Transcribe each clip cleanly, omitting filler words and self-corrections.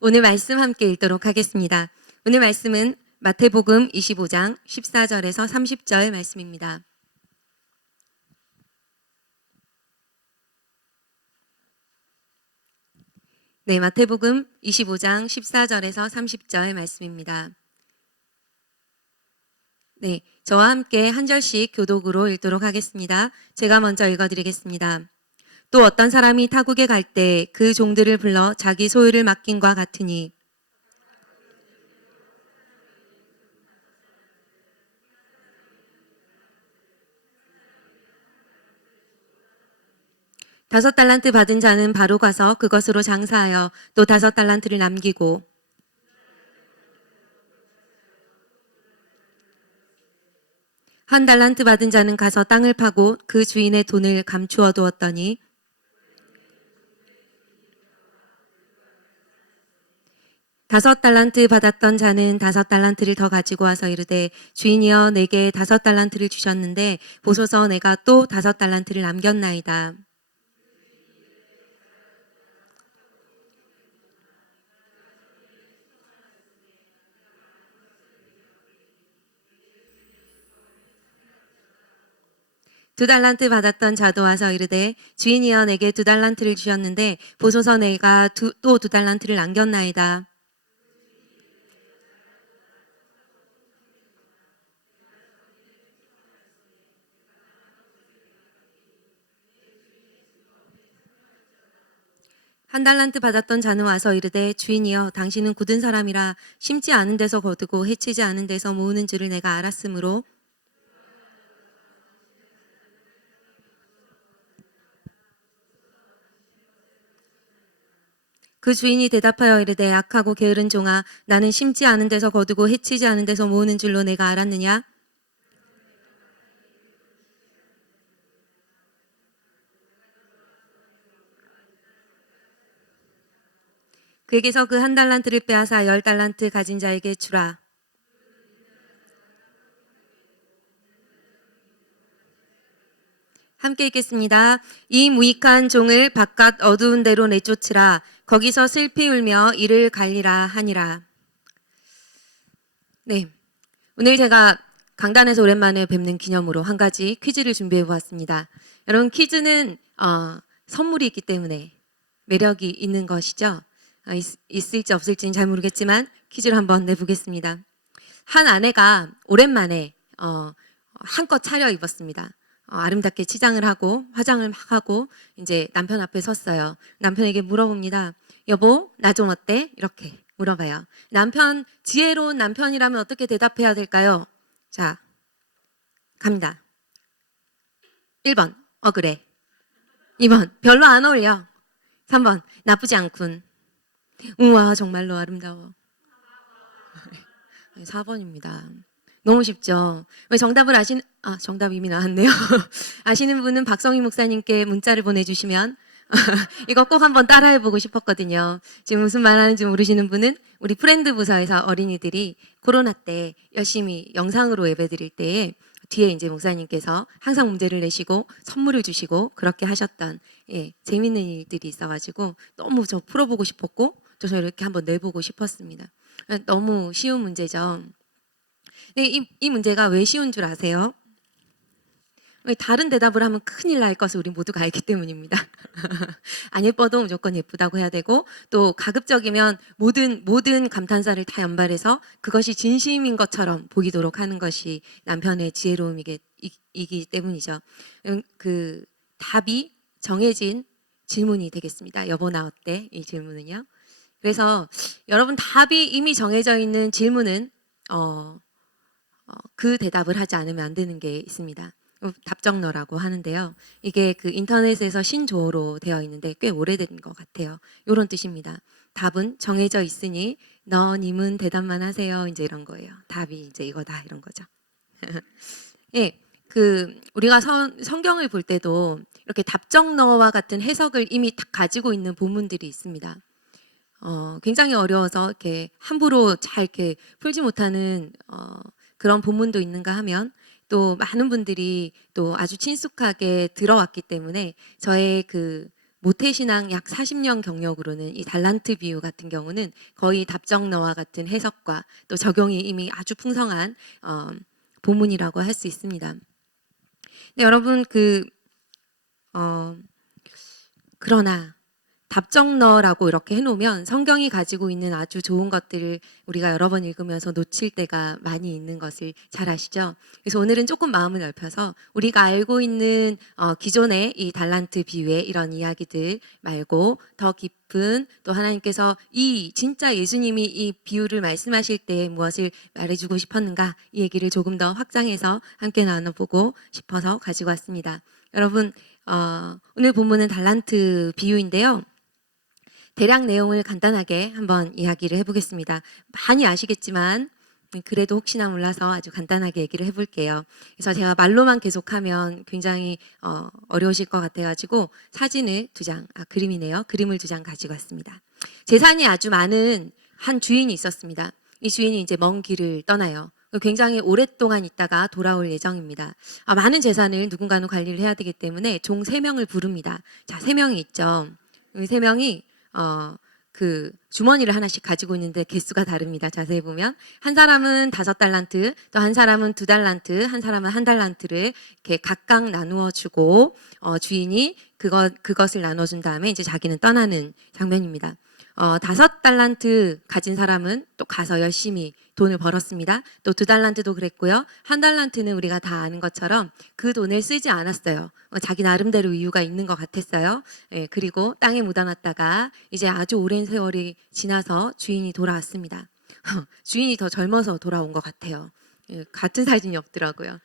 오늘 말씀 함께 읽도록 하겠습니다. 오늘 말씀은 마태복음 25장 14절에서 30절 말씀입니다. 네, 마태복음 25장 14절에서 30절 말씀입니다. 네, 저와 함께 한 절씩 교독으로 읽도록 하겠습니다. 제가 먼저 읽어드리겠습니다. 또 어떤 사람이 타국에 갈 때 그 종들을 불러 자기 소유를 맡긴과 같으니 다섯 달란트 받은 자는 바로 가서 그것으로 장사하여 또 다섯 달란트를 남기고 한 달란트 받은 자는 가서 땅을 파고 그 주인의 돈을 감추어 두었더니 다섯 달란트 받았던 자는 다섯 달란트를 더 가지고 와서 이르되 주인이여 내게 다섯 달란트를 주셨는데 보소서 내가 또 다섯 달란트를 남겼나이다. 두 달란트 받았던 자도 와서 이르되 주인이여 내게 두 달란트를 주셨는데 보소서 내가 또 두 달란트를 남겼나이다. 한 달란트 받았던 자는 와서 이르되 주인이여 당신은 굳은 사람이라 심지 않은 데서 거두고 해치지 않은 데서 모으는 줄을 내가 알았으므로 그 주인이 대답하여 이르되 악하고 게으른 종아 나는 심지 않은 데서 거두고 해치지 않은 데서 모으는 줄로 내가 알았느냐. 그에게서 그 한 달란트를 빼앗아 열 달란트 가진 자에게 주라. 함께 읽겠습니다. 이 무익한 종을 바깥 어두운 데로 내쫓으라. 거기서 슬피 울며 이를 갈리라 하니라. 네, 오늘 제가 강단에서 오랜만에 뵙는 기념으로 한 가지 퀴즈를 준비해 보았습니다. 여러분 퀴즈는 선물이 있기 때문에 매력이 있는 것이죠. 있을지 없을지는 잘 모르겠지만 퀴즈를 한번 내보겠습니다. 한 아내가 오랜만에 한껏 차려 입었습니다. 아름답게 치장을 하고 화장을 막 하고 이제 남편 앞에 섰어요. 남편에게 물어봅니다. 여보, 나 좀 어때? 이렇게 물어봐요. 남편, 지혜로운 남편이라면 어떻게 대답해야 될까요? 자, 갑니다. 1번, 그래. 2번, 별로 안 어울려. 3번, 나쁘지 않군. 우와, 정말로 아름다워. 4번입니다. 너무 쉽죠? 정답을 정답 이미 나왔네요. 아시는 분은 박성희 목사님께 문자를 보내주시면 이거 꼭 한번 따라해보고 싶었거든요. 지금 무슨 말 하는지 모르시는 분은 우리 프렌드 부서에서 어린이들이 코로나 때 열심히 영상으로 예배드릴 때에 뒤에 이제 목사님께서 항상 문제를 내시고 선물을 주시고 그렇게 하셨던 재밌는 일들이 있어가지고 너무 저 풀어보고 싶었고 저 이렇게 한번 내보고 싶었습니다. 너무 쉬운 문제죠. 근데 이 문제가 왜 쉬운 줄 아세요? 다른 대답을 하면 큰일 날 것을 우리 모두가 알기 때문입니다. 안 예뻐도 무조건 예쁘다고 해야 되고 또 가급적이면 모든 감탄사를 다 연발해서 그것이 진심인 것처럼 보이도록 하는 것이 남편의 지혜로움이기 때문이죠. 그 답이 정해진 질문이 되겠습니다. 여보 나 어때? 이 질문은요. 그래서 여러분 답이 이미 정해져 있는 질문은 그 대답을 하지 않으면 안 되는 게 있습니다. 답정너라고 하는데요. 이게 그 인터넷에서 신조어로 되어 있는데 꽤 오래된 것 같아요. 이런 뜻입니다. 답은 정해져 있으니 님은 대답만 하세요. 이제 이런 거예요. 답이 이제 이거다 이런 거죠. 예, 우리가 성경을 볼 때도 이렇게 답정너와 같은 해석을 이미 딱 가지고 있는 본문들이 있습니다. 굉장히 어려워서 이렇게 함부로 잘 이렇게 풀지 못하는 그런 본문도 있는가 하면 또 많은 분들이 또 아주 친숙하게 들어왔기 때문에 저의 그 모태신앙 약 40년 경력으로는 이 달란트 비유 같은 경우는 거의 답정너와 같은 해석과 또 적용이 이미 아주 풍성한 본문이라고 할 수 있습니다. 네, 여러분 그러나 답정너라고 이렇게 해놓으면 성경이 가지고 있는 아주 좋은 것들을 우리가 여러 번 읽으면서 놓칠 때가 많이 있는 것을 잘 아시죠? 그래서 오늘은 조금 마음을 넓혀서 우리가 알고 있는 기존의 이 달란트 비유의 이런 이야기들 말고 더 깊은 또 하나님께서 이 진짜 예수님이 이 비유를 말씀하실 때 무엇을 말해주고 싶었는가 이 얘기를 조금 더 확장해서 함께 나눠보고 싶어서 가지고 왔습니다. 여러분 오늘 본문은 달란트 비유인데요. 대략 내용을 간단하게 한번 이야기를 해보겠습니다. 많이 아시겠지만 그래도 혹시나 몰라서 아주 간단하게 얘기를 해볼게요. 그래서 제가 말로만 계속하면 굉장히 어려우실 것 같아가지고 사진을 그림이네요. 그림을 2장 가지고 왔습니다. 재산이 아주 많은 한 주인이 있었습니다. 이 주인이 이제 먼 길을 떠나요. 굉장히 오랫동안 있다가 돌아올 예정입니다. 많은 재산을 누군가는 관리를 해야 되기 때문에 종 3명을 부릅니다. 자, 3명이 있죠. 이 3명이 그 주머니를 하나씩 가지고 있는데 개수가 다릅니다. 자세히 보면 한 사람은 5달란트, 또 한 사람은 2달란트, 한 사람은 1달란트를 이렇게 각각 나누어 주고 주인이 그것을 나눠준 다음에 이제 자기는 떠나는 장면입니다. 5달란트 가진 사람은 또 가서 열심히 돈을 벌었습니다. 또 2달란트도 그랬고요. 1달란트는 우리가 다 아는 것처럼 그 돈을 쓰지 않았어요. 자기 나름대로 이유가 있는 것 같았어요. 예, 그리고 땅에 묻어놨다가 이제 아주 오랜 세월이 지나서 주인이 돌아왔습니다. 주인이 더 젊어서 돌아온 것 같아요. 예, 같은 사진이 없더라고요.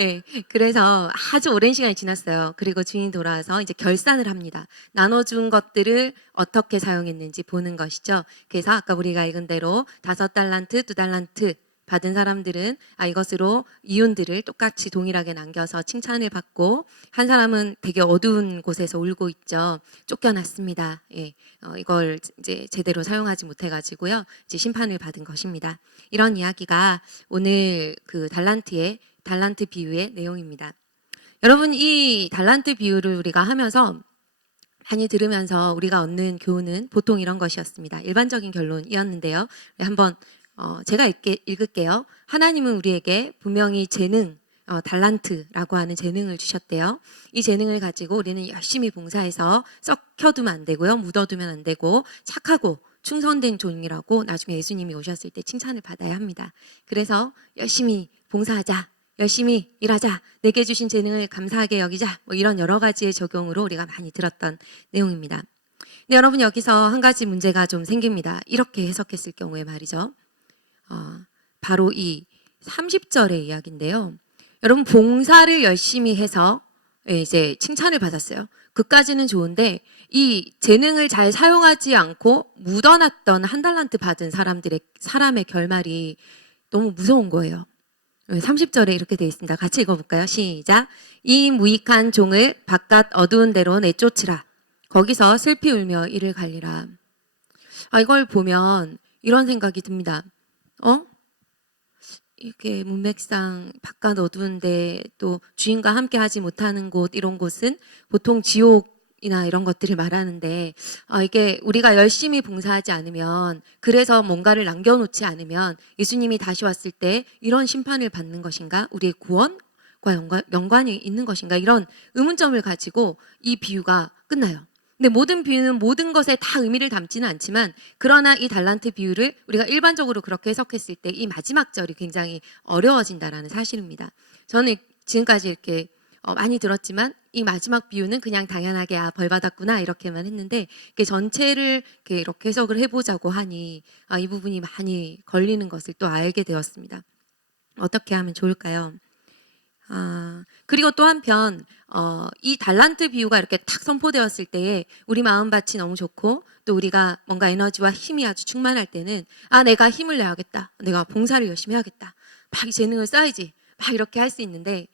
예, 그래서 아주 오랜 시간이 지났어요. 그리고 주인이 돌아와서 이제 결산을 합니다. 나눠준 것들을 어떻게 사용했는지 보는 것이죠. 그래서 아까 우리가 읽은 대로 5달란트, 2달란트 받은 사람들은 이것으로 이윤들을 똑같이 동일하게 남겨서 칭찬을 받고, 한 사람은 되게 어두운 곳에서 울고 있죠. 쫓겨났습니다. 예, 이걸 이제 제대로 사용하지 못해가지고요. 이제 심판을 받은 것입니다. 이런 이야기가 오늘 그 달란트 비유의 내용입니다. 여러분, 이 달란트 비유를 우리가 하면서 많이 들으면서 우리가 얻는 교훈은 보통 이런 것이었습니다. 일반적인 결론이었는데요. 한번 제가 읽을게요. 하나님은 우리에게 분명히 재능, 달란트라고 하는 재능을 주셨대요. 이 재능을 가지고 우리는 열심히 봉사해서 썩혀두면 안 되고요. 묻어두면 안 되고 착하고 충성된 종이라고 나중에 예수님이 오셨을 때 칭찬을 받아야 합니다. 그래서 열심히 봉사하자. 열심히 일하자. 내게 주신 재능을 감사하게 여기자. 뭐 이런 여러 가지의 적용으로 우리가 많이 들었던 내용입니다. 근데 여러분, 여기서 한 가지 문제가 좀 생깁니다. 이렇게 해석했을 경우에 말이죠. 바로 이 30절의 이야기인데요. 여러분, 봉사를 열심히 해서 이제 칭찬을 받았어요. 그까지는 좋은데 이 재능을 잘 사용하지 않고 묻어놨던 1달란트 받은 사람의 결말이 너무 무서운 거예요. 30절에 이렇게 되어 있습니다. 같이 읽어볼까요? 시작. 이 무익한 종을 바깥 어두운 데로 내쫓으라. 거기서 슬피 울며 이를 갈리라. 이걸 보면 이런 생각이 듭니다. 이렇게 문맥상 바깥 어두운데 또 주인과 함께 하지 못하는 곳, 이런 곳은 보통 지옥이나 이런 것들을 말하는데, 이게 우리가 열심히 봉사하지 않으면, 그래서 뭔가를 남겨놓지 않으면 예수님이 다시 왔을 때 이런 심판을 받는 것인가? 우리의 구원과 연관이 있는 것인가? 이런 의문점을 가지고 이 비유가 끝나요. 근데 모든 비유는 모든 것에 다 의미를 담지는 않지만, 그러나 이 달란트 비유를 우리가 일반적으로 그렇게 해석했을 때 이 마지막 절이 굉장히 어려워진다라는 사실입니다. 저는 지금까지 이렇게 많이 들었지만 이 마지막 비유는 그냥 당연하게 벌 받았구나 이렇게만 했는데, 전체를 이렇게 해석을 해보자고 하니 이 부분이 많이 걸리는 것을 또 알게 되었습니다. 어떻게 하면 좋을까요? 그리고 또 한편 이 달란트 비유가 이렇게 탁 선포되었을 때에 우리 마음밭이 너무 좋고, 또 우리가 뭔가 에너지와 힘이 아주 충만할 때는 내가 힘을 내야겠다, 내가 봉사를 열심히 해야겠다, 막 재능을 써야지, 막 이렇게 할 수 있는데,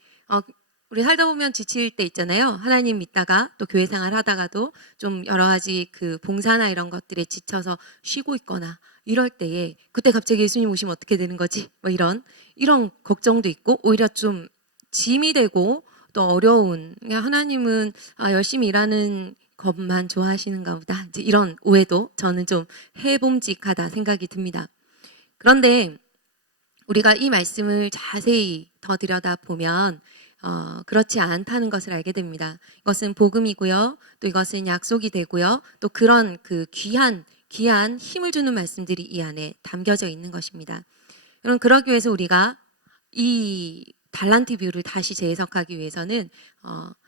우리 살다 보면 지칠 때 있잖아요. 하나님 믿다가 또 교회 생활 하다가도 좀 여러 가지 그 봉사나 이런 것들에 지쳐서 쉬고 있거나 이럴 때에, 그때 갑자기 예수님 오시면 어떻게 되는 거지? 뭐 이런 걱정도 있고, 오히려 좀 짐이 되고 또 어려운, 그냥 하나님은 열심히 일하는 것만 좋아하시는가 보다, 이제 이런 오해도 저는 좀 해봄직하다 생각이 듭니다. 그런데 우리가 이 말씀을 자세히 더 들여다보면 그렇지 않다는 것을 알게 됩니다. 이것은 복음이고요, 또 이것은 약속이 되고요, 또 그런 그 귀한 힘을 주는 말씀들이 이 안에 담겨져 있는 것입니다. 여러분, 그러기 위해서 우리가 이 달란트 비유를 다시 재해석하기 위해서는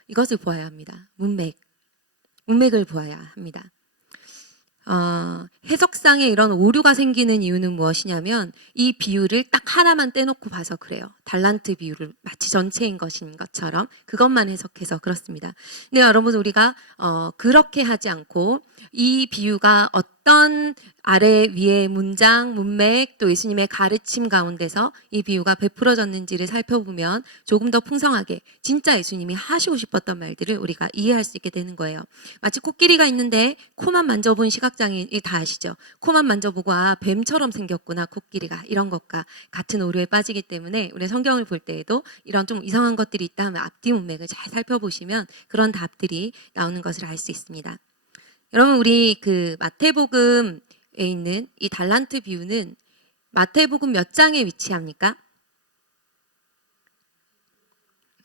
이것을 보아야 합니다. 문맥을 보아야 합니다. 해석상에 이런 오류가 생기는 이유는 무엇이냐면 이 비유를 딱 하나만 떼놓고 봐서 그래요. 달란트 비유를 마치 전체인 것인 것처럼 그것만 해석해서 그렇습니다. 근데 여러분, 우리가 그렇게 하지 않고 이 비유가 어떤 아래 위에 문장, 문맥, 또 예수님의 가르침 가운데서 이 비유가 베풀어졌는지를 살펴보면 조금 더 풍성하게 진짜 예수님이 하시고 싶었던 말들을 우리가 이해할 수 있게 되는 거예요. 마치 코끼리가 있는데 코만 만져본 시각장애인이 다 아시죠? 코만 만져보고 뱀처럼 생겼구나 코끼리가, 이런 것과 같은 오류에 빠지기 때문에 우리 성경을 볼 때에도 이런 좀 이상한 것들이 있다 하면 앞뒤 문맥을 잘 살펴보시면 그런 답들이 나오는 것을 알 수 있습니다. 여러분, 우리 그 마태복음에 있는 이 달란트 비유는 마태복음 몇 장에 위치합니까?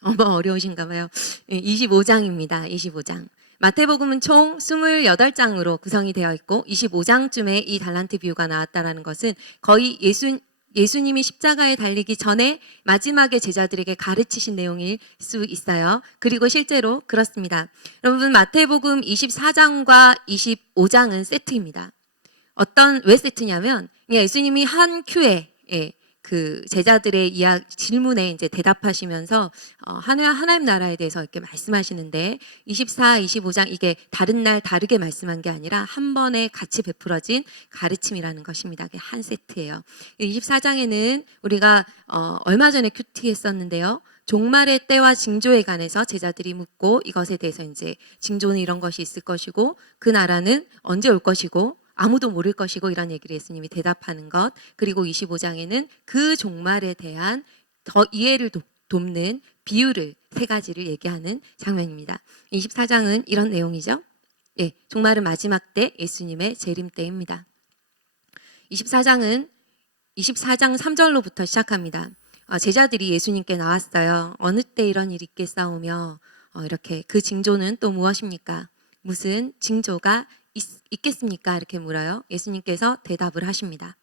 어려우신가 봐요. 25장입니다. 25장. 마태복음은 총 28장으로 구성이 되어 있고 25장쯤에 이 달란트 비유가 나왔다라는 것은 거의 예수님이 십자가에 달리기 전에 마지막에 제자들에게 가르치신 내용일 수 있어요. 그리고 실제로 그렇습니다. 여러분, 마태복음 24장과 25장은 세트입니다. 왜 세트냐면 예수님이 한 큐에 그 제자들의 질문에 이제 대답하시면서 하나님 나라에 대해서 이렇게 말씀하시는데 24, 25장 이게 다른 날 다르게 말씀한 게 아니라 한 번에 같이 베풀어진 가르침이라는 것입니다. 그게 한 세트예요. 24장에는 우리가 얼마 전에 큐티했었는데요. 종말의 때와 징조에 관해서 제자들이 묻고 이것에 대해서 이제 징조는 이런 것이 있을 것이고 그 나라는 언제 올 것이고 아무도 모를 것이고 이런 얘기를 예수님이 대답하는 것, 그리고 25장에는 그 종말에 대한 더 이해를 돕는 비유를 3가지를 얘기하는 장면입니다. 24장은 이런 내용이죠. 종말은 마지막 때 예수님의 재림 때입니다. 24장은 24장 3절로부터 시작합니다. 제자들이 예수님께 나왔어요. 어느 때 이런 일이 있겠사오며 이렇게 그 징조는 또 무엇입니까? 무슨 징조가 있겠습니까? 이렇게 물어요. 예수님께서 대답을 하십니다.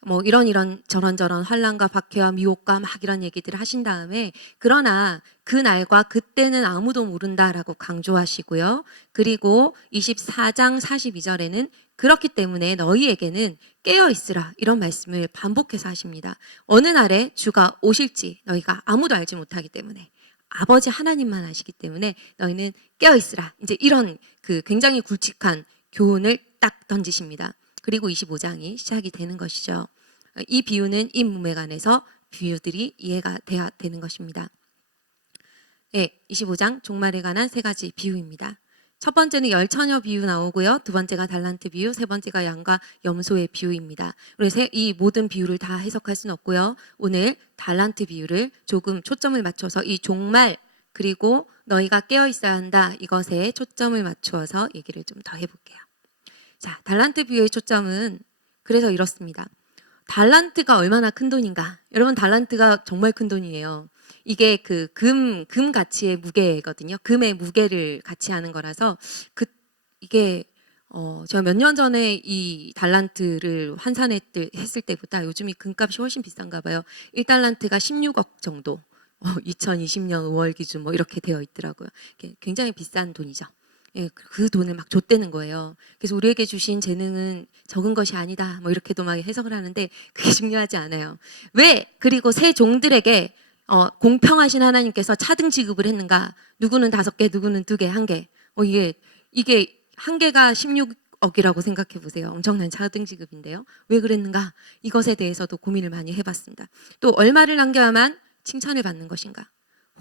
뭐 이런 저런 환난과 박해와 미혹과 막 이런 얘기들을 하신 다음에 그러나 그 날과 그때는 아무도 모른다라고 강조하시고요. 그리고 24장 42절에는 그렇기 때문에 너희에게는 깨어 있으라 이런 말씀을 반복해서 하십니다. 어느 날에 주가 오실지 너희가 아무도 알지 못하기 때문에 아버지 하나님만 아시기 때문에 너희는 깨어 있으라. 이제 이런 그 굉장히 굵직한 교훈을 딱 던지십니다. 그리고 25장이 시작이 되는 것이죠. 이 비유는 이 문맥 안에서 비유들이 이해가 돼야 되는 것입니다. 25장 종말에 관한 3가지 비유입니다. 첫 번째는 열처녀 비유 나오고요. 두 번째가 달란트 비유, 세 번째가 양과 염소의 비유입니다. 그래서 이 모든 비유를 다 해석할 수는 없고요. 오늘 달란트 비유를 조금 초점을 맞춰서 이 종말 그리고 너희가 깨어 있어야 한다 이것에 초점을 맞추어서 얘기를 좀 더 해볼게요. 자, 달란트 비유의 초점은 그래서 이렇습니다. 달란트가 얼마나 큰 돈인가? 여러분, 달란트가 정말 큰 돈이에요. 이게 그 금 가치의 무게거든요. 금의 무게를 가치하는 거라서 이게 제가 몇 년 전에 이 달란트를 환산했을 때보다 요즘이 금값이 훨씬 비싼가 봐요. 1달란트가 16억 정도. 2020년 5월 기준 뭐 이렇게 되어 있더라고요. 굉장히 비싼 돈이죠. 그 돈을 막 줬대는 거예요. 그래서 우리에게 주신 재능은 적은 것이 아니다. 뭐 이렇게도 막 해석을 하는데 그게 중요하지 않아요. 왜? 그리고 새 종들에게 공평하신 하나님께서 차등 지급을 했는가? 누구는 5개, 누구는 2개, 1개. 이게 1개가 16억이라고 생각해 보세요. 엄청난 차등 지급인데요. 왜 그랬는가? 이것에 대해서도 고민을 많이 해봤습니다. 또 얼마를 남겨야만 칭찬을 받는 것인가?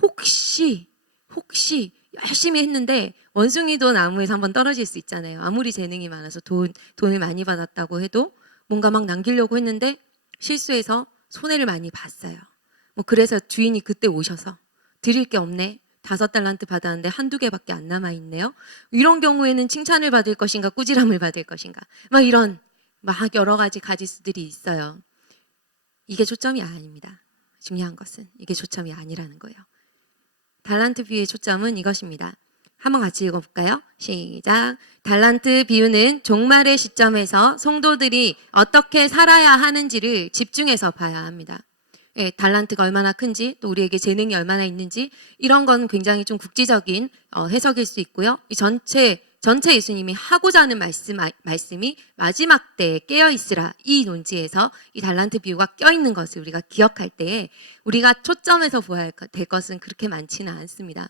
혹시 열심히 했는데 원숭이도 나무에서 한번 떨어질 수 있잖아요. 아무리 재능이 많아서 돈을 많이 받았다고 해도 뭔가 막 남기려고 했는데 실수해서 손해를 많이 봤어요. 뭐 그래서 주인이 그때 오셔서 드릴 게 없네. 5달란트 받았는데 한두 개밖에 안 남아있네요. 이런 경우에는 칭찬을 받을 것인가 꾸지람을 받을 것인가 막 이런 막 여러 가지 가지수들이 있어요. 이게 초점이 아닙니다. 중요한 것은 이게 초점이 아니라는 거예요. 달란트 비유의 초점은 이것입니다. 한번 같이 읽어볼까요? 시작. 달란트 비유는 종말의 시점에서 성도들이 어떻게 살아야 하는지를 집중해서 봐야 합니다. 예, 달란트가 얼마나 큰지 또 우리에게 재능이 얼마나 있는지 이런 건 굉장히 좀 국지적인 해석일 수 있고요. 이 전체 예수님이 하고자 하는 말씀이 마지막 때에 깨어있으라 이 논지에서 이 달란트 비유가 껴있는 것을 우리가 기억할 때에 우리가 초점에서 보아야 될 것은 그렇게 많지는 않습니다.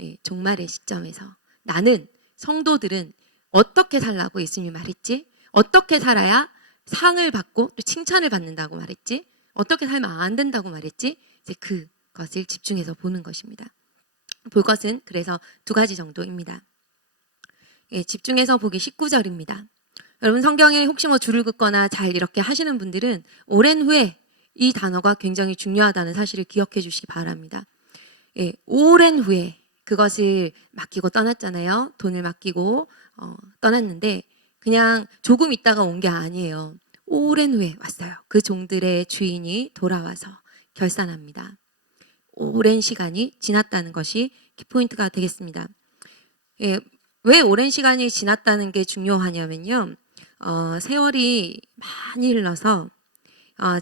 예, 종말의 시점에서 나는 성도들은 어떻게 살라고 예수님이 말했지? 어떻게 살아야 상을 받고 또 칭찬을 받는다고 말했지? 어떻게 살면 안 된다고 말했지? 이제 그것을 집중해서 보는 것입니다. 볼 것은 그래서 2가지 정도입니다. 예, 집중해서 보기 19절입니다. 여러분 성경에 혹시 뭐 줄을 긋거나 잘 이렇게 하시는 분들은 오랜 후에 이 단어가 굉장히 중요하다는 사실을 기억해 주시기 바랍니다. 예, 오랜 후에 그것을 맡기고 떠났잖아요. 돈을 맡기고 떠났는데 그냥 조금 있다가 온 게 아니에요. 오랜 후에 왔어요. 그 종들의 주인이 돌아와서 결산합니다. 오랜 시간이 지났다는 것이 키포인트가 되겠습니다. 예, 왜 오랜 시간이 지났다는 게 중요하냐면요. 세월이 많이 흘러서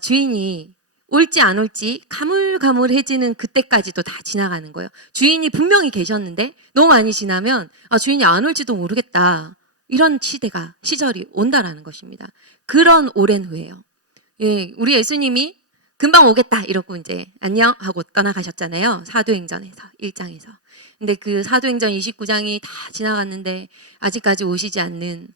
주인이 올지 안 올지 가물가물해지는 그때까지도 다 지나가는 거예요. 주인이 분명히 계셨는데 너무 많이 지나면 주인이 안 올지도 모르겠다. 이런 시절이 온다라는 것입니다. 그런 오랜 후에요. 예, 우리 예수님이 금방 오겠다 이러고 이제 안녕 하고 떠나가셨잖아요. 사도행전에서 1장에서. 근데 그 사도행전 29장이 다 지나갔는데 아직까지 오시지 않는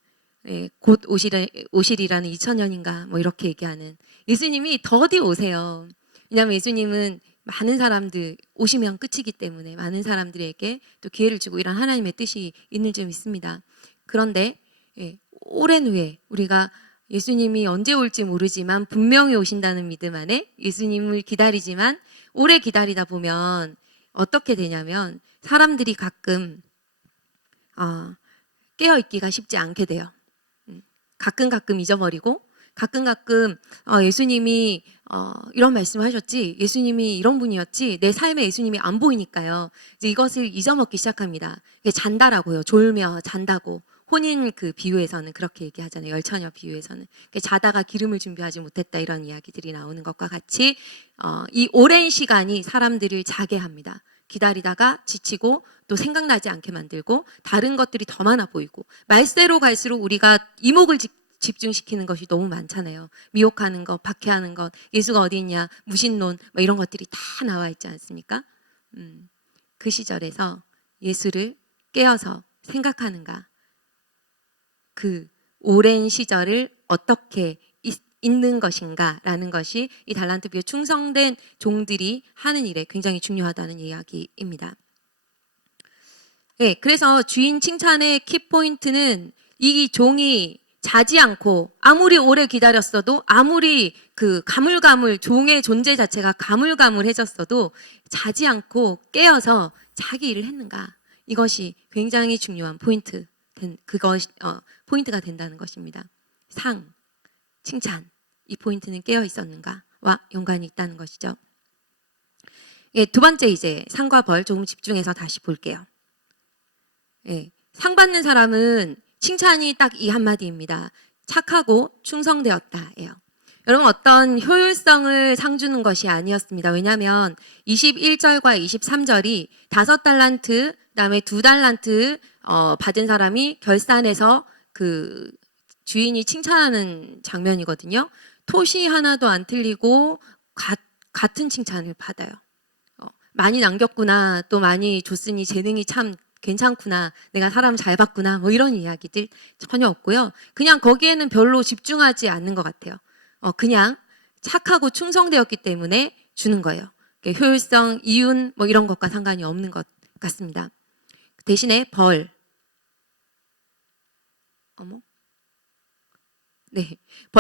곧 오시리라는 2000년인가 뭐 이렇게 얘기하는 예수님이 더디 오세요. 왜냐하면 예수님은 많은 사람들 오시면 끝이기 때문에 많은 사람들에게 또 기회를 주고 이런 하나님의 뜻이 있는 점 있습니다. 그런데 오랜 후에 우리가 예수님이 언제 올지 모르지만 분명히 오신다는 믿음 안에 예수님을 기다리지만 오래 기다리다 보면 어떻게 되냐면 사람들이 가끔 깨어있기가 쉽지 않게 돼요. 가끔 잊어버리고 가끔 예수님이 이런 말씀을 하셨지, 예수님이 이런 분이었지, 내 삶에 예수님이 안 보이니까요. 이제 이것을 잊어먹기 시작합니다. 잔다라고요. 졸며 잔다고. 혼인 그 비유에서는 그렇게 얘기하잖아요. 열처녀 비유에서는 자다가 기름을 준비하지 못했다 이런 이야기들이 나오는 것과 같이 이 오랜 시간이 사람들을 자게 합니다. 기다리다가 지치고 또 생각나지 않게 만들고 다른 것들이 더 많아 보이고 말세로 갈수록 우리가 이목을 집중시키는 것이 너무 많잖아요. 미혹하는 것, 박해하는 것, 예수가 어디 있냐, 무신론 뭐 이런 것들이 다 나와 있지 않습니까? 그 시절에서 예수를 깨어서 생각하는가, 그 오랜 시절을 어떻게 있는 것인가라는 것이 이 달란트 비유 충성된 종들이 하는 일에 굉장히 중요하다는 이야기입니다. 네, 그래서 주인 칭찬의 키포인트는 이 종이 자지 않고 아무리 오래 기다렸어도 아무리 그 종의 존재 자체가 가물가물해졌어도 자지 않고 깨어서 자기 일을 했는가, 이것이 굉장히 중요한 포인트가 된다는 것입니다. 칭찬, 이 포인트는 깨어 있었는가와 연관이 있다는 것이죠. 예, 2번째 이제 상과 벌 조금 집중해서 다시 볼게요. 예, 상 받는 사람은 칭찬이 딱 이 한마디입니다. 착하고 충성되었다예요. 여러분 어떤 효율성을 상 주는 것이 아니었습니다. 왜냐하면 21절과 23절이 5달란트 그다음에 2달란트 받은 사람이 결산해서 그 주인이 칭찬하는 장면이거든요. 토시 하나도 안 틀리고 같은 칭찬을 받아요. 많이 남겼구나, 또 많이 줬으니 재능이 참 괜찮구나, 내가 사람 잘 봤구나, 뭐 이런 이야기들 전혀 없고요. 그냥 거기에는 별로 집중하지 않는 것 같아요. 그냥 착하고 충성되었기 때문에 주는 거예요. 효율성, 이윤 뭐 이런 것과 상관이 없는 것 같습니다. 대신에 벌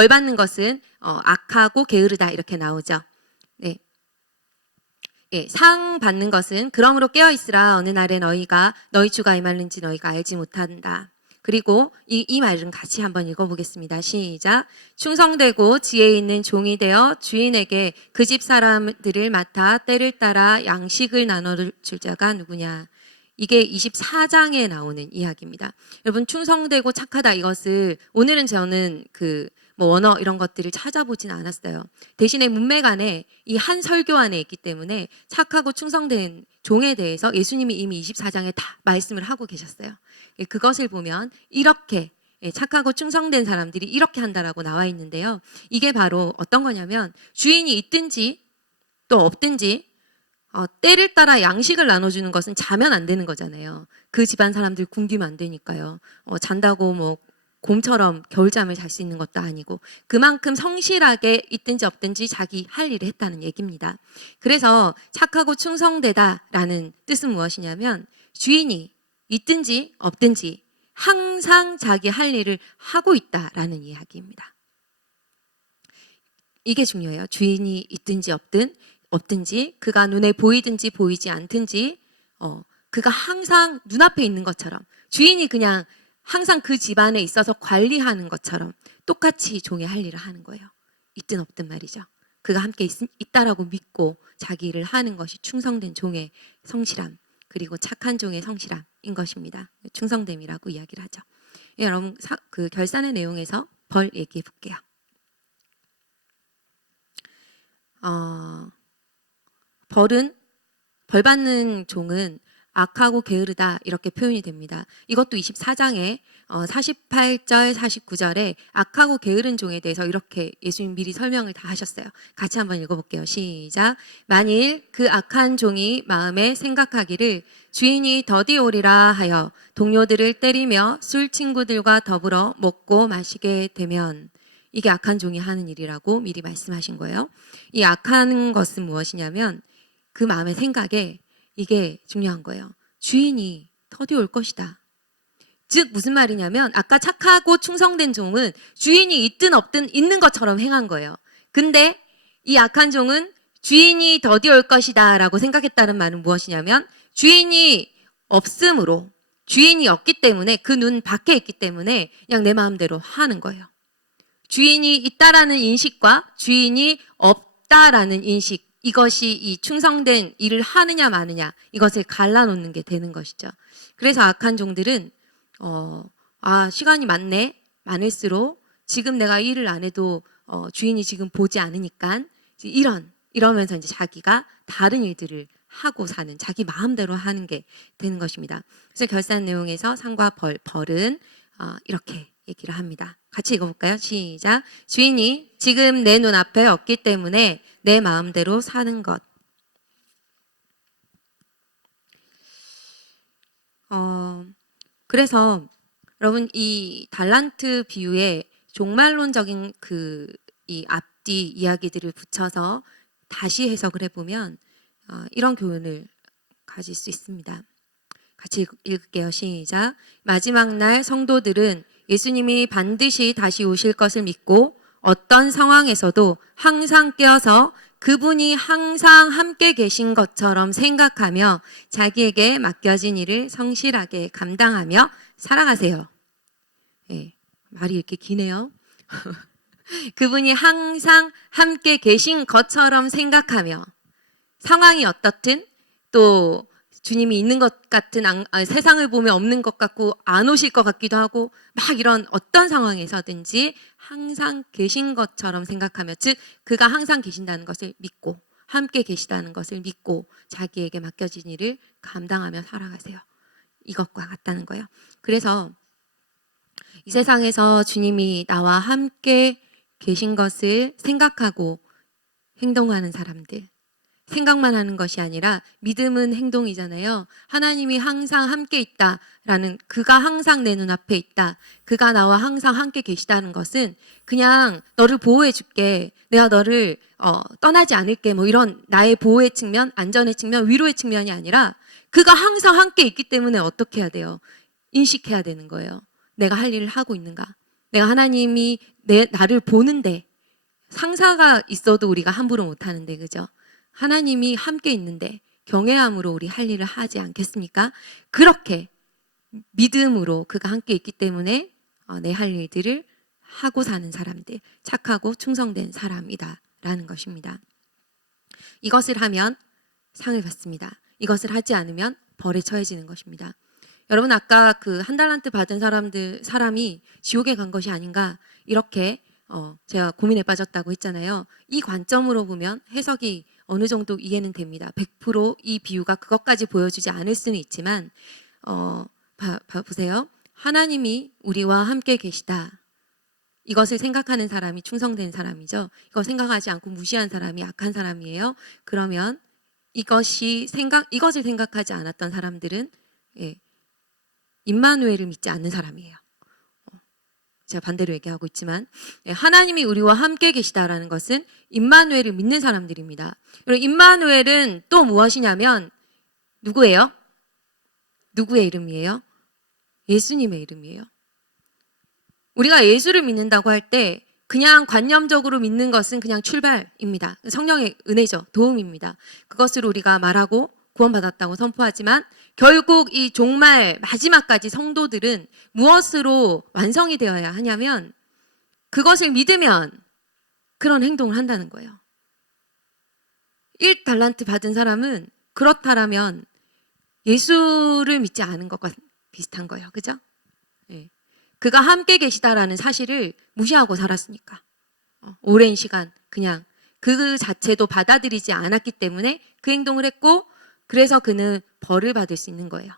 받는 것은 악하고 게으르다 이렇게 나오죠. 네. 예, 상 받는 것은 그러므로 깨어 있으라 어느 날에 너희 주가 임하는지 너희가 알지 못한다. 그리고 이 말은 같이 한번 읽어보겠습니다. 시작. 충성되고 지혜 있는 종이 되어 주인에게 그 집 사람들을 맡아 때를 따라 양식을 나눠줄 자가 누구냐. 이게 24장에 나오는 이야기입니다. 여러분, 충성되고 착하다, 이것을 오늘은 저는 뭐 원어 이런 것들을 찾아보진 않았어요. 대신에 문맥안에 이 한 설교 안에 있기 때문에 착하고 충성된 종에 대해서 예수님이 이미 24장에 다 말씀을 하고 계셨어요. 그것을 보면 이렇게 착하고 충성된 사람들이 이렇게 한다라고 나와 있는데요. 이게 바로 어떤 거냐면 주인이 있든지 또 없든지 때를 따라 양식을 나눠주는 것은 자면 안 되는 거잖아요. 그 집안 사람들 굶기면 안 되니까요. 잔다고 뭐 곰처럼 겨울잠을 잘 수 있는 것도 아니고 그만큼 성실하게 있든지 없든지 자기 할 일을 했다는 얘기입니다. 그래서 착하고 충성되다라는 뜻은 무엇이냐면 주인이 있든지 없든지 항상 자기 할 일을 하고 있다라는 이야기입니다. 이게 중요해요. 주인이 있든지 없든지 그가 눈에 보이든지 보이지 않든지 그가 항상 눈앞에 있는 것처럼 주인이 그냥 항상 그 집안에 있어서 관리하는 것처럼 똑같이 종의 할 일을 하는 거예요. 있든 없든 말이죠. 그가 함께 있다라고 믿고 자기 일을 하는 것이 충성된 종의 성실함 그리고 착한 종의 성실함인 것입니다. 충성됨이라고 이야기를 하죠. 여러분 그 결산의 내용에서 벌 얘기해 볼게요. 벌 받는 종은 악하고 게으르다 이렇게 표현이 됩니다. 이것도 24장에 48절 49절에 악하고 게으른 종에 대해서 이렇게 예수님 미리 설명을 다 하셨어요. 같이 한번 읽어볼게요. 시작. 만일 그 악한 종이 마음에 생각하기를 주인이 더디 오리라 하여 동료들을 때리며 술 친구들과 더불어 먹고 마시게 되면 이게 악한 종이 하는 일이라고 미리 말씀하신 거예요. 이 악한 것은 무엇이냐면 그 마음의 생각에 이게 중요한 거예요. 주인이 더디 올 것이다. 즉 무슨 말이냐면 아까 착하고 충성된 종은 주인이 있든 없든 있는 것처럼 행한 거예요. 근데 이 악한 종은 주인이 더디 올 것이다 라고 생각했다는 말은 무엇이냐면 주인이 없음으로 주인이 없기 때문에 그 눈 밖에 있기 때문에 그냥 내 마음대로 하는 거예요. 주인이 있다라는 인식과 주인이 없다라는 인식 이것이 이 충성된 일을 하느냐 마느냐 이것을 갈라놓는 게 되는 것이죠. 그래서 악한 종들은 시간이 많을수록 지금 내가 일을 안 해도 주인이 지금 보지 않으니까 이러면서 이제 자기가 다른 일들을 하고 사는 자기 마음대로 하는 게 되는 것입니다. 그래서 결산 내용에서 상과 벌은 이렇게 얘기를 합니다. 같이 읽어볼까요? 시작. 주인이 지금 내 눈앞에 없기 때문에 내 마음대로 사는 것. 그래서 여러분 이 달란트 비유에 종말론적인 이 앞뒤 이야기들을 붙여서 다시 해석을 해보면 이런 교훈을 가질 수 있습니다. 같이 읽을게요. 시작. 마지막 날 성도들은 예수님이 반드시 다시 오실 것을 믿고 어떤 상황에서도 항상 깨어서 그분이 항상 함께 계신 것처럼 생각하며 자기에게 맡겨진 일을 성실하게 감당하며 살아가세요. 네, 말이 이렇게 기네요. 그분이 항상 함께 계신 것처럼 생각하며 상황이 어떻든 또 주님이 있는 것 같은 세상을 보면 없는 것 같고 안 오실 것 같기도 하고 막 이런 어떤 상황에서든지 항상 계신 것처럼 생각하며 즉 그가 항상 계신다는 것을 믿고 함께 계시다는 것을 믿고 자기에게 맡겨진 일을 감당하며 살아가세요. 이것과 같다는 거예요. 그래서 이 세상에서 주님이 나와 함께 계신 것을 생각하고 행동하는 사람들 생각만 하는 것이 아니라 믿음은 행동이잖아요. 하나님이 항상 함께 있다라는 그가 항상 내 눈앞에 있다. 그가 나와 항상 함께 계시다는 것은 그냥 너를 보호해 줄게. 내가 너를 떠나지 않을게. 뭐 이런 나의 보호의 측면, 안전의 측면, 위로의 측면이 아니라 그가 항상 함께 있기 때문에 어떻게 해야 돼요? 인식해야 되는 거예요. 내가 할 일을 하고 있는가? 내가 하나님이 나를 보는데 상사가 있어도 우리가 함부로 못 하는데 그죠? 하나님이 함께 있는데 경외함으로 우리 할 일을 하지 않겠습니까? 그렇게 믿음으로 그가 함께 있기 때문에 내 할 일들을 하고 사는 사람들, 착하고 충성된 사람이다라는 것입니다. 이것을 하면 상을 받습니다. 이것을 하지 않으면 벌에 처해지는 것입니다. 여러분, 아까 그 한 달란트 받은 사람이 지옥에 간 것이 아닌가, 이렇게 제가 고민에 빠졌다고 했잖아요. 이 관점으로 보면 해석이 어느 정도 이해는 됩니다. 100%이 비유가 그것까지 보여주지 않을 수는 있지만 보세요. 하나님이 우리와 함께 계시다. 이것을 생각하는 사람이 충성된 사람이죠. 이거 생각하지 않고 무시한 사람이 악한 사람이에요. 그러면 이것을 생각하지 않았던 사람들은 임마누엘을 믿지 않는 사람이에요. 제가 반대로 얘기하고 있지만 하나님이 우리와 함께 계시다라는 것은 임마누엘을 믿는 사람들입니다. 그리고 임마누엘은 또 무엇이냐면 누구예요? 누구의 이름이에요? 예수님의 이름이에요. 우리가 예수를 믿는다고 할 때 그냥 관념적으로 믿는 것은 그냥 출발입니다. 성령의 은혜죠. 도움입니다. 그것을 우리가 말하고 구원받았다고 선포하지만 결국 이 종말 마지막까지 성도들은 무엇으로 완성이 되어야 하냐면 그것을 믿으면 그런 행동을 한다는 거예요. 1달란트 받은 사람은 그렇다라면 예수를 믿지 않은 것과 비슷한 거예요. 그죠? 네. 그가 함께 계시다라는 사실을 무시하고 살았으니까 오랜 시간 그냥 그 자체도 받아들이지 않았기 때문에 그 행동을 했고 그래서 그는 벌을 받을 수 있는 거예요.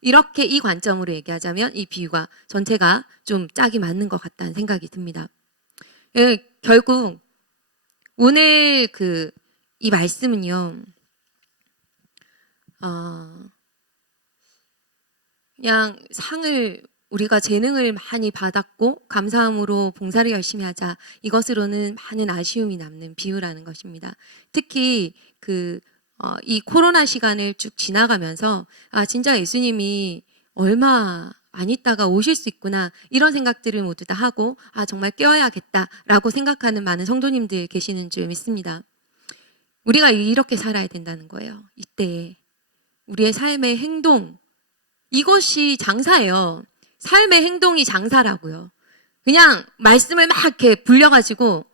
이렇게 이 관점으로 얘기하자면 이 비유가 전체가 좀 짝이 맞는 것 같다는 생각이 듭니다. 결국 오늘 이 말씀은요, 그냥 상을 우리가 재능을 많이 받았고 감사함으로 봉사를 열심히 하자, 이것으로는 많은 아쉬움이 남는 비유라는 것입니다. 특히 이 코로나 시간을 쭉 지나가면서 진짜 예수님이 얼마 안 있다가 오실 수 있구나, 이런 생각들을 모두 다 하고 정말 깨어야겠다라고 생각하는 많은 성도님들 계시는 줄 믿습니다. 우리가 이렇게 살아야 된다는 거예요. 이때 우리의 삶의 행동, 이것이 장사예요. 삶의 행동이 장사라고요. 그냥 말씀을 막 이렇게 불려가지고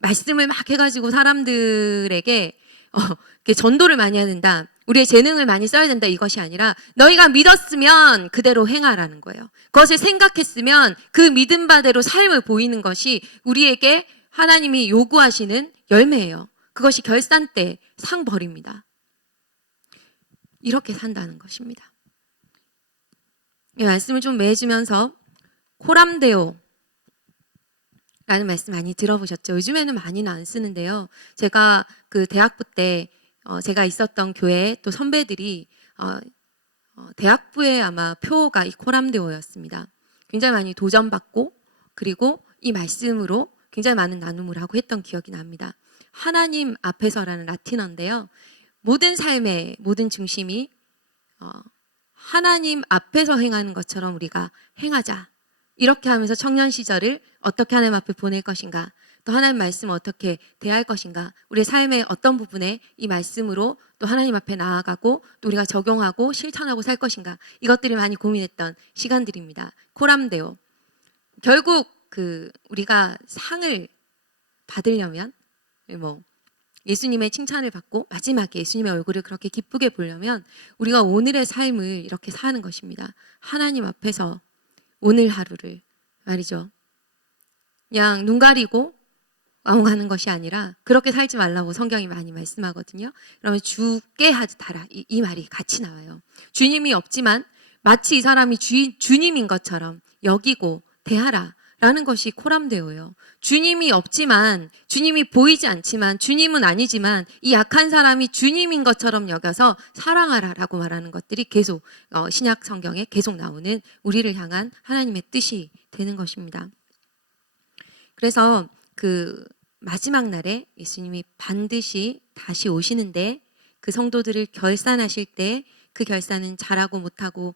말씀을 막 해가지고 사람들에게 이렇게 전도를 많이 해야 된다, 우리의 재능을 많이 써야 된다, 이것이 아니라 너희가 믿었으면 그대로 행하라는 거예요. 그것을 생각했으면 그 믿음 바대로 삶을 보이는 것이 우리에게 하나님이 요구하시는 열매예요. 그것이 결산 때 상벌입니다. 이렇게 산다는 것입니다. 이 말씀을 좀 매해주면서 코람데오 라는 말씀 많이 들어보셨죠? 요즘에는 많이는 안 쓰는데요. 제가 대학부 때 제가 있었던 교회 또 선배들이 대학부에 아마 표가 이 코람데오였습니다. 굉장히 많이 도전받고 그리고 이 말씀으로 굉장히 많은 나눔을 하고 했던 기억이 납니다. 하나님 앞에서라는 라틴어인데요. 모든 삶의 모든 중심이 하나님 앞에서 행하는 것처럼 우리가 행하자. 이렇게 하면서 청년 시절을 어떻게 하나님 앞에 보낼 것인가, 또 하나님 말씀 어떻게 대할 것인가, 우리의 삶의 어떤 부분에 이 말씀으로 또 하나님 앞에 나아가고 또 우리가 적용하고 실천하고 살 것인가, 이것들이 많이 고민했던 시간들입니다. 코람데오. 결국 우리가 상을 받으려면 예수님의 칭찬을 받고 마지막에 예수님의 얼굴을 그렇게 기쁘게 보려면 우리가 오늘의 삶을 이렇게 사는 것입니다. 하나님 앞에서 오늘 하루를 말이죠. 그냥 눈 가리고 아웅하는 것이 아니라 그렇게 살지 말라고 성경이 많이 말씀하거든요. 그러면 주께 하라, 이 말이 같이 나와요. 주님이 없지만 마치 이 사람이 주님인 것처럼 여기고 대하라 라는 것이 코람데오예요. 주님이 없지만, 주님이 보이지 않지만, 주님은 아니지만 이 약한 사람이 주님인 것처럼 여겨서 사랑하라 라고 말하는 것들이 계속 신약 성경에 계속 나오는 우리를 향한 하나님의 뜻이 되는 것입니다. 그래서 마지막 날에 예수님이 반드시 다시 오시는데 그 성도들을 결산하실 때 그 결산은 잘하고 못하고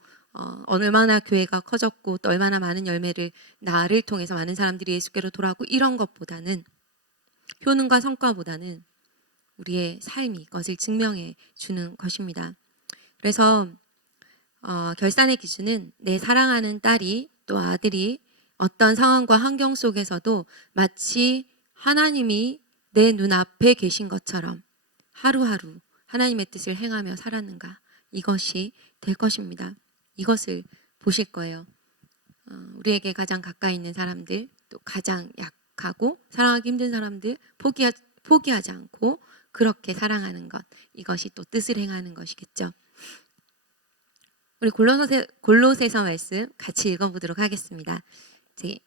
얼마나 교회가 커졌고 또 얼마나 많은 열매를 나를 통해서 많은 사람들이 예수께로 돌아오고 이런 것보다는, 효능과 성과보다는 우리의 삶이 그것을 증명해 주는 것입니다. 그래서 결산의 기준은 내 사랑하는 딸이 또 아들이 어떤 상황과 환경 속에서도 마치 하나님이 내 눈앞에 계신 것처럼 하루하루 하나님의 뜻을 행하며 살았는가, 이것이 될 것입니다. 이것을 보실 거예요. 우리에게 가장 가까이 있는 사람들, 또 가장 약하고 사랑하기 힘든 사람들 포기하지 않고 그렇게 사랑하는 것, 이것이 또 뜻을 행하는 것이겠죠. 우리 골로새서 말씀 같이 읽어보도록 하겠습니다.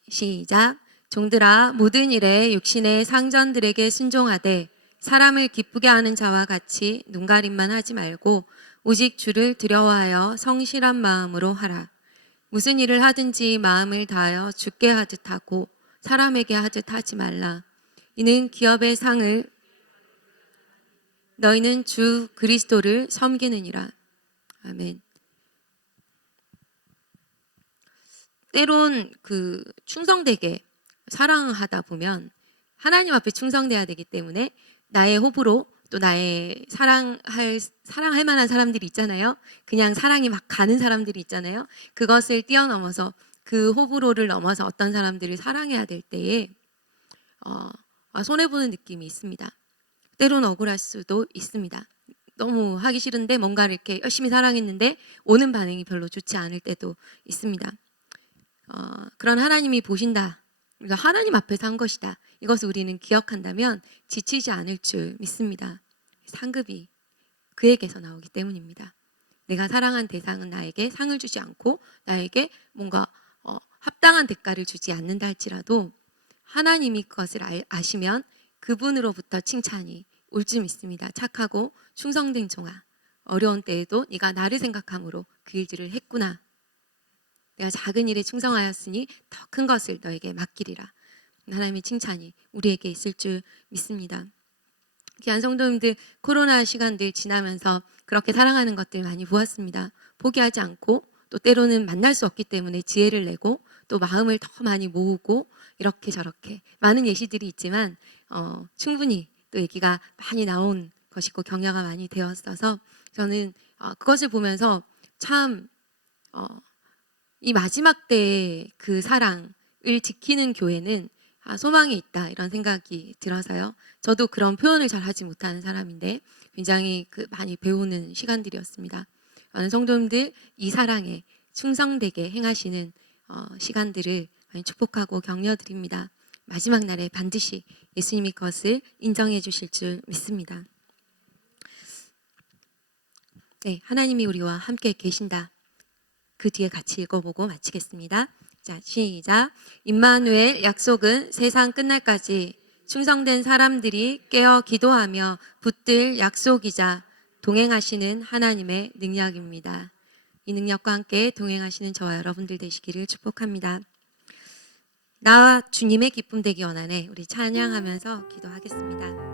시작. 종들아, 모든 일에 육신의 상전들에게 순종하되 사람을 기쁘게 하는 자와 같이 눈가림만 하지 말고 오직 주를 두려워하여 성실한 마음으로 하라. 무슨 일을 하든지 마음을 다하여 주께 하듯 하고 사람에게 하듯 하지 말라. 이는 기업의 상을 너희는 주 그리스도를 섬기느니라. 아멘. 때론 충성되게 사랑하다 보면 하나님 앞에 충성돼야 되기 때문에 나의 호불호, 또 나의 사랑할 만한 사람들이 있잖아요. 그냥 사랑이 막 가는 사람들이 있잖아요. 그것을 뛰어넘어서 그 호불호를 넘어서 어떤 사람들을 사랑해야 될 때에 손해보는 느낌이 있습니다. 때론 억울할 수도 있습니다. 너무 하기 싫은데 뭔가를 이렇게 열심히 사랑했는데 오는 반응이 별로 좋지 않을 때도 있습니다. 그런 하나님이 보신다. 우리가 하나님 앞에서 한 것이다. 이것을 우리는 기억한다면 지치지 않을 줄 믿습니다. 상급이 그에게서 나오기 때문입니다. 내가 사랑한 대상은 나에게 상을 주지 않고 나에게 뭔가 합당한 대가를 주지 않는다 할지라도 하나님이 그것을 아시면 그분으로부터 칭찬이 올 줄 믿습니다. 착하고 충성된 종아, 어려운 때에도 네가 나를 생각함으로 그 일들을 했구나. 내가 작은 일에 충성하였으니 더 큰 것을 너에게 맡기리라. 하나님의 칭찬이 우리에게 있을 줄 믿습니다. 귀한 성도님들, 코로나 시간들 지나면서 그렇게 사랑하는 것들 많이 보았습니다. 포기하지 않고 또 때로는 만날 수 없기 때문에 지혜를 내고 또 마음을 더 많이 모으고 이렇게 저렇게 많은 예시들이 있지만 충분히 또 얘기가 많이 나온 것이고 격려가 많이 되었어서 저는 그것을 보면서 참 이 마지막 때의 그 사랑을 지키는 교회는 소망이 있다, 이런 생각이 들어서요. 저도 그런 표현을 잘 하지 못하는 사람인데 굉장히 많이 배우는 시간들이었습니다. 많은 성도님들 이 사랑에 충성되게 행하시는 시간들을 많이 축복하고 격려드립니다. 마지막 날에 반드시 예수님이 그것을 인정해 주실 줄 믿습니다. 네, 하나님이 우리와 함께 계신다. 그 뒤에 같이 읽어보고 마치겠습니다. 자, 시작. 임마누엘, 약속은 세상 끝날까지 충성된 사람들이 깨어 기도하며 붙들 약속이자 동행하시는 하나님의 능력입니다. 이 능력과 함께 동행하시는 저와 여러분들 되시기를 축복합니다. 나와 주님의 기쁨 되기 원하네. 우리 찬양하면서 기도하겠습니다.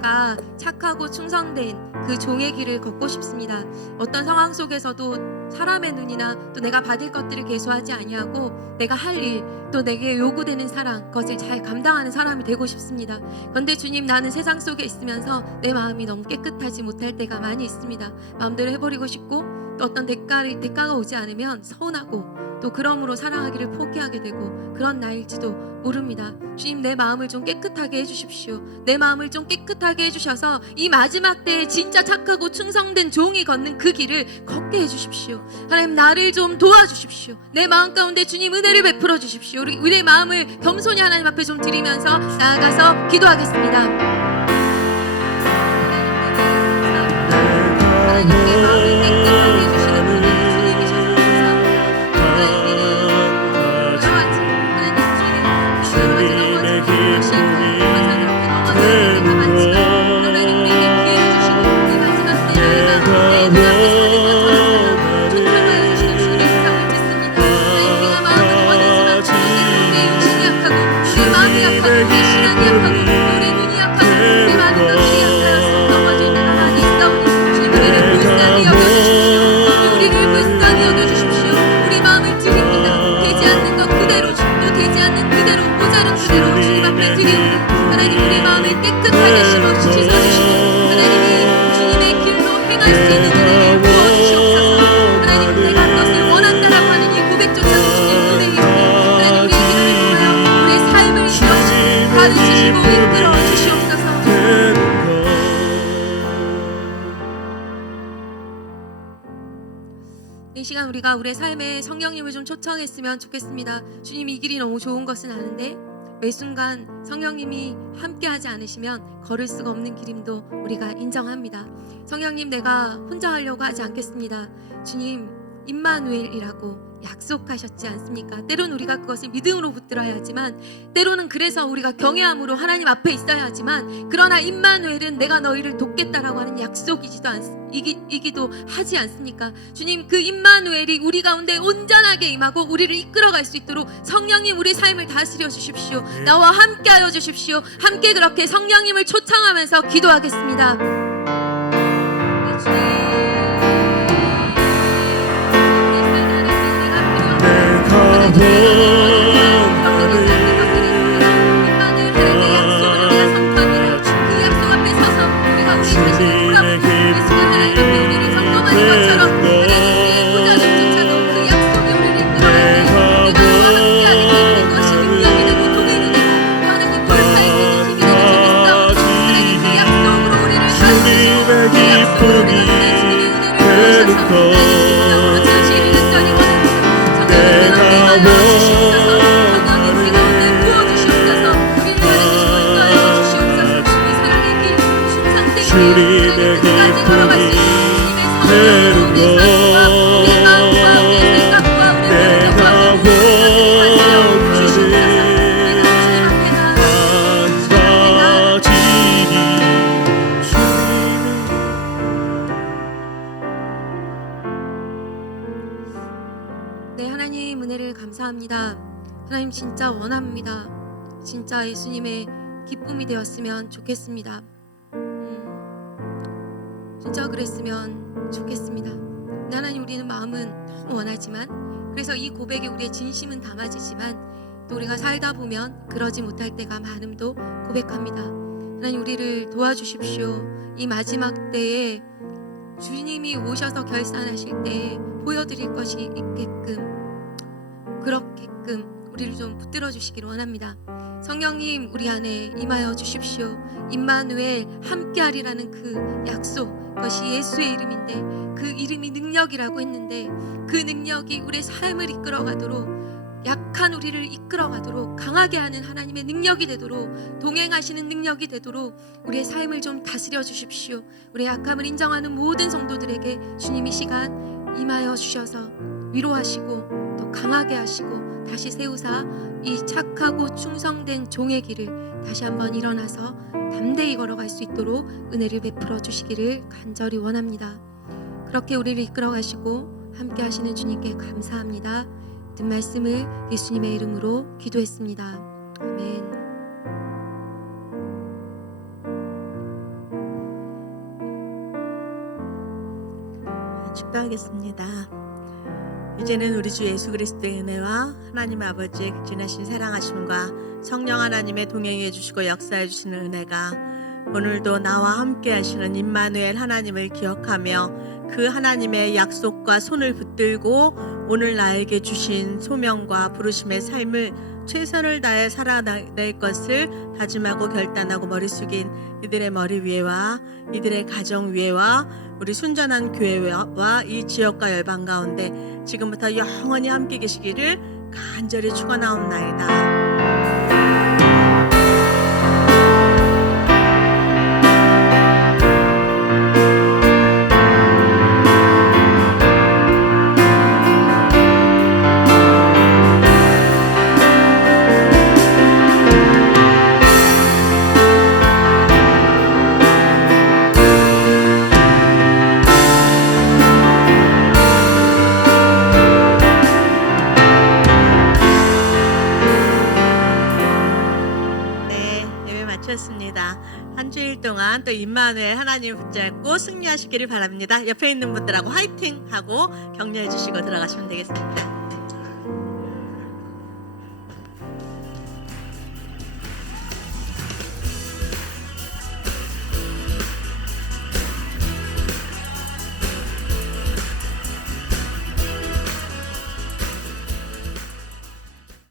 내가 착하고 충성된 그 종의 길을 걷고 싶습니다. 어떤 상황 속에서도 사람의 눈이나 또 내가 받을 것들을 계수하지 아니하고 내가 할 일, 또 내게 요구되는 사랑, 그것을 잘 감당하는 사람이 되고 싶습니다. 그런데 주님, 나는 세상 속에 있으면서 내 마음이 너무 깨끗하지 못할 때가 많이 있습니다. 마음대로 해버리고 싶고, 또 어떤 대가가 오지 않으면 서운하고, 또 그러므로 사랑하기를 포기하게 되고 그런 나일지도 모릅니다. 주님, 내 마음을 좀 깨끗하게 해주십시오. 내 마음을 좀 깨끗하게 해주셔서 이 마지막 때에 진짜 착하고 충성된 종이 걷는 그 길을 걷게 해주십시오. 하나님, 나를 좀 도와주십시오. 내 마음 가운데 주님 은혜를 베풀어 주십시오. 우리의 마음을 겸손히 하나님 앞에 좀 드리면서 나아가서 기도하겠습니다. 하나님, 내 마음을 깨끗하게 해주시는 분이 주님이셔서 하나님, 우리 마음을 깨끗하게 씻어주시고 하나님이 주님의 길로 행할 수 있는 은혜를 부어주시옵소서. 하나님, 내가 그것을 원한다라고 하는 이 고백조차 주님 은혜이고, 하나님, 우리의 기도를 통하여 우리의 삶을 가르치시고 이끌어 주시옵소서. 이 시간 우리가 우리의 삶에 성령님을 좀 초청했으면 좋겠습니다. 주님, 이 길이 너무 좋은 것은 아는데 매 순간 성령님이 함께하지 않으시면 걸을 수가 없는 길임도 우리가 인정합니다. 성령님, 내가 혼자 하려고 하지 않겠습니다. 주님, 임마누엘이라고 약속하셨지 않습니까? 때로는 우리가 그것을 믿음으로 붙들어야 하지만, 때로는 그래서 우리가 경외함으로 하나님 앞에 있어야 하지만, 그러나 임마누엘은 내가 너희를 돕겠다라고 하는 약속이기도 하지 않습니까? 주님, 그 임마누엘이 우리 가운데 온전하게 임하고 우리를 이끌어갈 수 있도록 성령님, 우리 삶을 다스려 주십시오. 나와 함께하여 주십시오. 함께 그렇게 성령님을 초청하면서 기도하겠습니다. 네, 하나님 은혜를 감사합니다. 하나님, 진짜 원합니다. 진짜 예수님의 기쁨이 되었으면 좋겠습니다. 진짜 그랬으면 좋겠습니다. 근데 하나님, 우리는 마음은 너무 원하지만, 그래서 이 고백에 우리의 진심은 담아지지만 또 우리가 살다 보면 그러지 못할 때가 많음도 고백합니다. 하나님, 우리를 도와주십시오. 이 마지막 때에 주님이 오셔서 결산하실 때 보여드릴 것이 있게끔, 그렇게끔 우리를 좀 붙들어 주시기를 원합니다. 성령님, 우리 안에 임하여 주십시오. 임마누엘, 함께하리라는 그 약속, 그것이 예수의 이름인데, 그 이름이 능력이라고 했는데, 그 능력이 우리의 삶을 이끌어가도록, 약한 우리를 이끌어가도록, 강하게 하는 하나님의 능력이 되도록, 동행하시는 능력이 되도록 우리의 삶을 좀 다스려 주십시오. 우리의 약함을 인정하는 모든 성도들에게 주님 이 시간 임하여 주셔서 위로하시고 또 강하게 하시고 다시 세우사 이 착하고 충성된 종의 길을 다시 한번 일어나서 담대히 걸어갈 수 있도록 은혜를 베풀어 주시기를 간절히 원합니다. 그렇게 우리를 이끌어 가시고 함께 하시는 주님께 감사합니다. 든 말씀을 예수님의 이름으로 기도했습니다. 아멘. 기도하겠습니다. 이제는 우리 주 예수 그리스도의 은혜와 하나님 아버지의 극진하신 사랑하심과 성령 하나님의 동행해 주시고 역사해 주시는 은혜가 오늘도 나와 함께 하시는 임마누엘 하나님을 기억하며 그 하나님의 약속과 손을 붙들고 오늘 나에게 주신 소명과 부르심의 삶을 최선을 다해 살아낼 것을 다짐하고 결단하고 머리 숙인 이들의 머리 위에와 이들의 가정 위에와 우리 순전한 교회와 이 지역과 열방 가운데 지금부터 영원히 함께 계시기를 간절히 축원하옵나이다. 마쳤습니다. 한 주일 동안 또 임마누엘 하나님 붙잡고 승리하시기를 바랍니다. 옆에 있는 분들하고 화이팅 하고 격려해 주시고 들어가시면 되겠습니다.